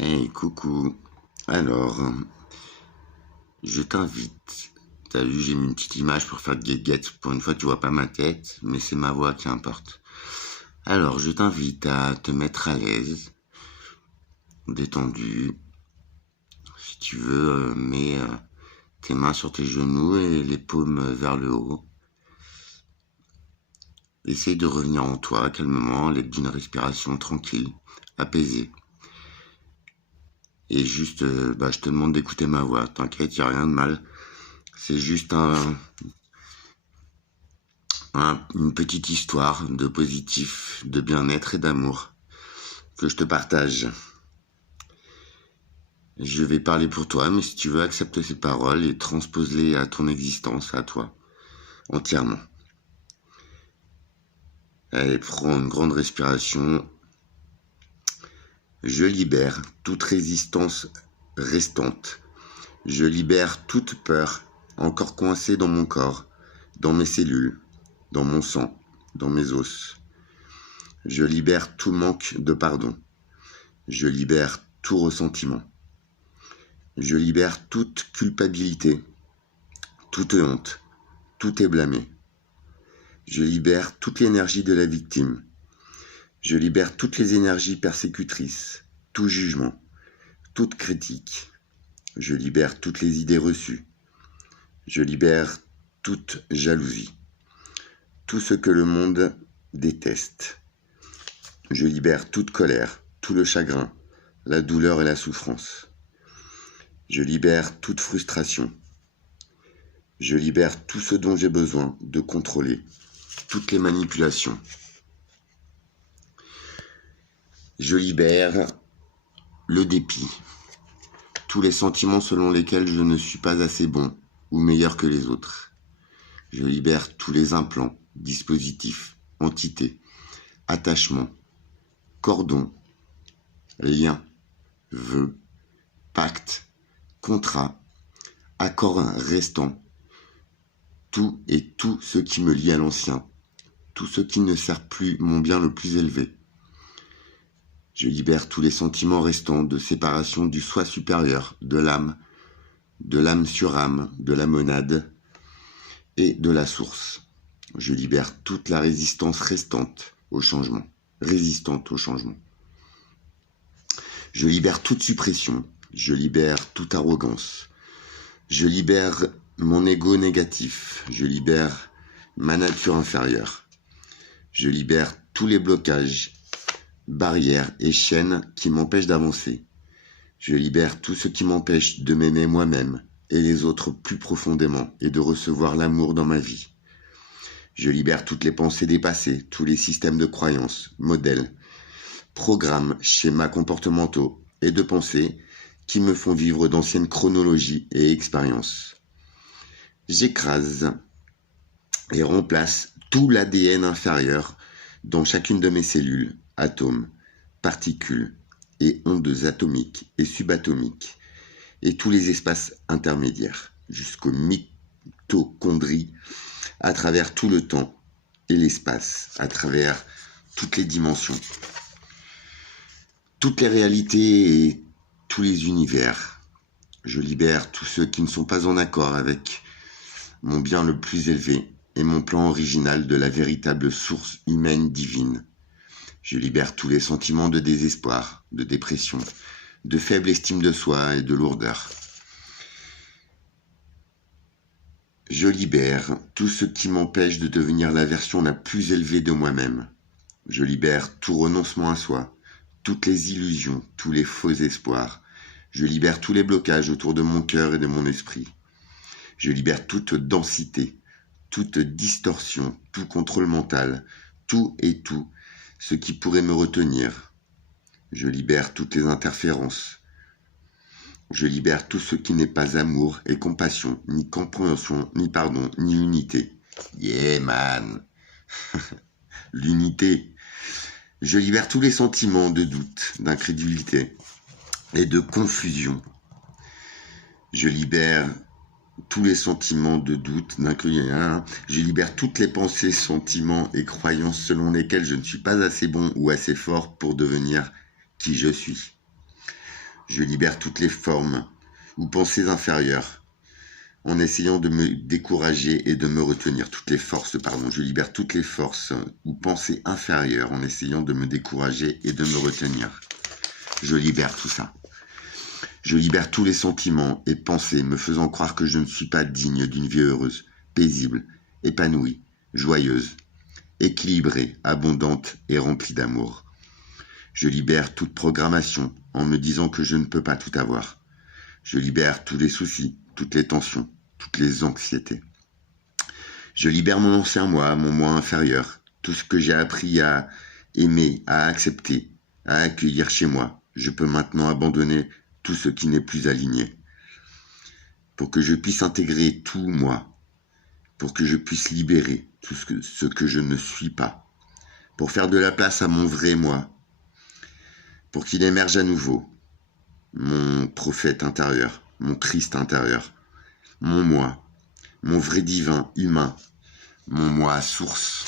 Hey, coucou. Alors, je t'invite. T'as vu, j'ai mis une petite image pour faire de guéguette. Pour une fois, tu vois pas ma tête, mais c'est ma voix qui importe. Alors, je t'invite à te mettre à l'aise, détendu. Si tu veux, mets tes mains sur tes genoux et les paumes vers le haut. Essaye de revenir en toi calmement, à l'aide d'une respiration tranquille, apaisée. Et juste, je te demande d'écouter ma voix. T'inquiète, y a rien de mal. C'est juste une petite histoire de positif, de bien-être et d'amour que je te partage. Je vais parler pour toi, mais si tu veux, accepte ces paroles et transpose-les à ton existence, à toi, entièrement. Allez, prends une grande respiration. Je libère toute résistance restante. Je libère toute peur encore coincée dans mon corps, dans mes cellules, dans mon sang, dans mes os. Je libère tout manque de pardon. Je libère tout ressentiment. Je libère toute culpabilité, toute honte, tout est blâmé. Je libère toute l'énergie de la victime. Je libère toutes les énergies persécutrices, tout jugement, toute critique. Je libère toutes les idées reçues. Je libère toute jalousie, tout ce que le monde déteste. Je libère toute colère, tout le chagrin, la douleur et la souffrance. Je libère toute frustration. Je libère tout ce dont j'ai besoin de contrôler, toutes les manipulations. Je libère le dépit, tous les sentiments selon lesquels je ne suis pas assez bon ou meilleur que les autres. Je libère tous les implants, dispositifs, entités, attachements, cordons, liens, vœux, pactes, contrats, accords restants, tout et tout ce qui me lie à l'ancien, tout ce qui ne sert plus mon bien le plus élevé. Je libère tous les sentiments restants de séparation du soi supérieur, de l'âme sur âme, de la monade et de la source. Je libère toute la résistance restante au changement, résistante au changement. Je libère toute suppression, je libère toute arrogance. Je libère mon ego négatif, je libère ma nature inférieure. Je libère tous les blocages, barrières et chaînes qui m'empêchent d'avancer. Je libère tout ce qui m'empêche de m'aimer moi-même et les autres plus profondément et de recevoir l'amour dans ma vie. Je libère toutes les pensées dépassées, tous les systèmes de croyances, modèles, programmes, schémas comportementaux et de pensée qui me font vivre d'anciennes chronologies et expériences. J'écrase et remplace tout l'ADN inférieur dans chacune de mes cellules, atomes, particules et ondes atomiques et subatomiques, et tous les espaces intermédiaires, jusqu'aux mitochondries, à travers tout le temps et l'espace, à travers toutes les dimensions, toutes les réalités et tous les univers. Je libère tous ceux qui ne sont pas en accord avec mon bien le plus élevé et mon plan original de la véritable source humaine divine. Je libère tous les sentiments de désespoir, de dépression, de faible estime de soi et de lourdeur. Je libère tout ce qui m'empêche de devenir la version la plus élevée de moi-même. Je libère tout renoncement à soi, toutes les illusions, tous les faux espoirs. Je libère tous les blocages autour de mon cœur et de mon esprit. Je libère toute densité, toute distorsion, tout contrôle mental, tout et tout ce qui pourrait me retenir. Je libère toutes les interférences. Je libère tout ce qui n'est pas amour et compassion, ni compréhension, ni pardon, ni unité. Yeah man. L'unité. Je libère tous les sentiments de doute, d'incrédulité et de confusion. Je libère tous les sentiments de doute, d'incrédulité. Je libère toutes les pensées, sentiments et croyances selon lesquelles je ne suis pas assez bon ou assez fort pour devenir qui je suis. Je libère toutes les formes ou pensées inférieures en essayant de me décourager et de me retenir. Je libère toutes les forces ou pensées inférieures en essayant de me décourager et de me retenir. Je libère tout ça. Je libère tous les sentiments et pensées me faisant croire que je ne suis pas digne d'une vie heureuse, paisible, épanouie, joyeuse, équilibrée, abondante et remplie d'amour. Je libère toute programmation en me disant que je ne peux pas tout avoir. Je libère tous les soucis, toutes les tensions, toutes les anxiétés. Je libère mon ancien moi, mon moi inférieur, tout ce que j'ai appris à aimer, à accepter, à accueillir chez moi. Je peux maintenant abandonner tout ce qui n'est plus aligné. Pour que je puisse intégrer tout moi, pour que je puisse libérer tout ce que je ne suis pas, pour faire de la place à mon vrai moi, pour qu'il émerge à nouveau, mon prophète intérieur, mon Christ intérieur, mon moi, mon vrai divin humain, mon moi source.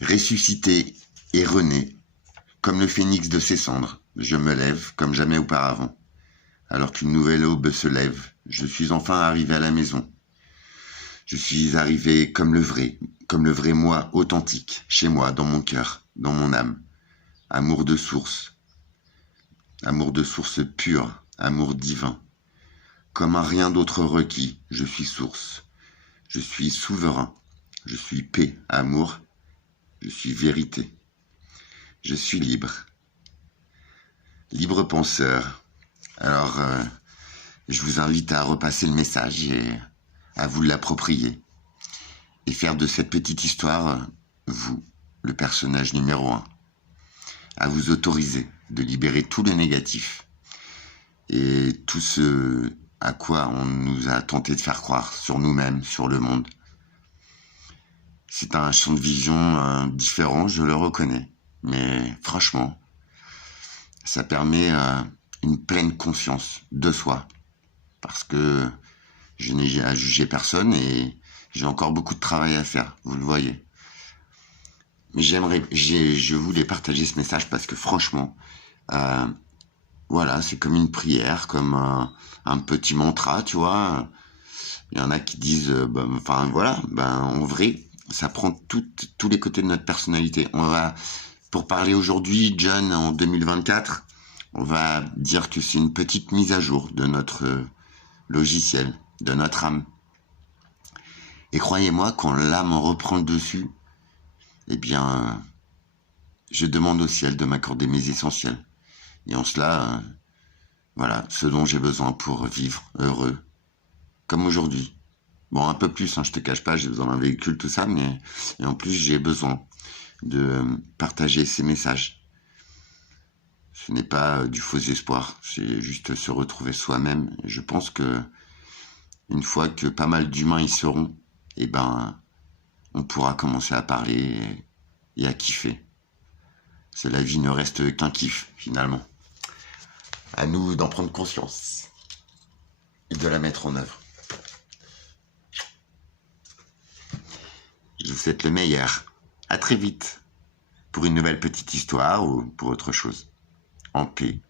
Ressuscité et rené, comme le phénix de ses cendres, je me lève comme jamais auparavant. Alors qu'une nouvelle aube se lève, je suis enfin arrivé à la maison. Je suis arrivé comme le vrai moi authentique, chez moi, dans mon cœur, dans mon âme. Amour de source pure, amour divin. Comme un rien d'autre requis, je suis source. Je suis souverain, je suis paix, amour, je suis vérité. Je suis libre. Libre penseur. Alors, je vous invite à repasser le message et à vous l'approprier. Et faire de cette petite histoire, vous, le personnage numéro 1. À vous autoriser de libérer tout le négatif et tout ce à quoi on nous a tenté de faire croire sur nous-mêmes, sur le monde. C'est un champ de vision différent, je le reconnais. Mais franchement, ça permet une pleine conscience de soi. Parce que je n'ai à juger personne et j'ai encore beaucoup de travail à faire, vous le voyez. Mais je voulais partager ce message parce que franchement, voilà, c'est comme une prière, comme un petit mantra, tu vois. Il y en a qui disent, en vrai, ça prend tous les côtés de notre personnalité. Pour parler aujourd'hui, John, en 2024, on va dire que c'est une petite mise à jour de notre logiciel, de notre âme. Et croyez-moi, quand l'âme en reprend le dessus, eh bien, je demande au ciel de m'accorder mes essentiels. Et en cela, voilà, ce dont j'ai besoin pour vivre heureux, comme aujourd'hui. Bon, un peu plus, je te cache pas, j'ai besoin d'un véhicule, tout ça, et en plus, j'ai besoin de partager ces messages. Ce n'est pas du faux espoir, c'est juste se retrouver soi-même. Et je pense que une fois que pas mal d'humains y seront, eh ben, on pourra commencer à parler et à kiffer. C'est la vie ne reste qu'un kiff, finalement. À nous d'en prendre conscience et de la mettre en œuvre. Je vous souhaite le meilleur. À très vite pour une nouvelle petite histoire ou pour autre chose. En paix,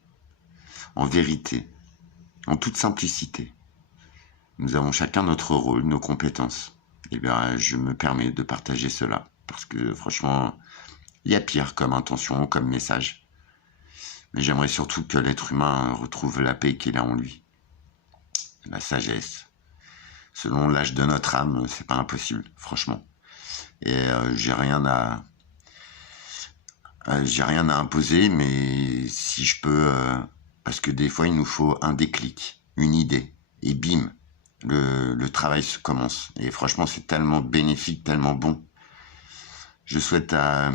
en vérité, en toute simplicité. Nous avons chacun notre rôle, nos compétences. Eh bien, je me permets de partager cela parce que franchement, il y a pire comme intention, comme message. Mais j'aimerais surtout que l'être humain retrouve la paix qu'il a en lui. La sagesse. Selon l'âge de notre âme, c'est pas impossible, franchement. Et j'ai rien à imposer, mais si je peux, parce que des fois il nous faut un déclic, une idée, et bim, le travail se commence. Et franchement, c'est tellement bénéfique, tellement bon. Je souhaite à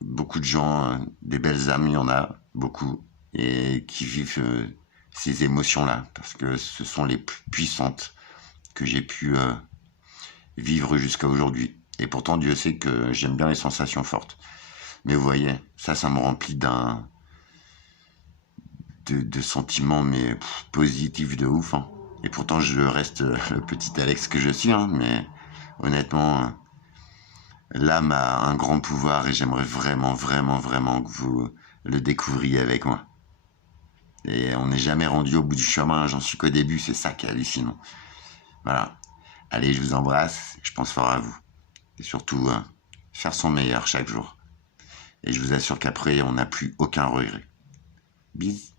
beaucoup de gens, des belles âmes, il y en a beaucoup, et qui vivent ces émotions-là, parce que ce sont les plus puissantes que j'ai pu vivre jusqu'à aujourd'hui. Et pourtant, Dieu sait que j'aime bien les sensations fortes. Mais vous voyez, ça me remplit de sentiments, mais positifs de ouf. Et pourtant, je reste le petit Alex que je suis. Mais honnêtement, l'âme a un grand pouvoir et j'aimerais vraiment, vraiment, vraiment que vous le découvriez avec moi. Et on n'est jamais rendu au bout du chemin, j'en suis qu'au début, c'est ça qui est hallucinant. Voilà. Allez, je vous embrasse, je pense fort à vous. Et surtout, faire son meilleur chaque jour. Et je vous assure qu'après, on n'a plus aucun regret. Bis.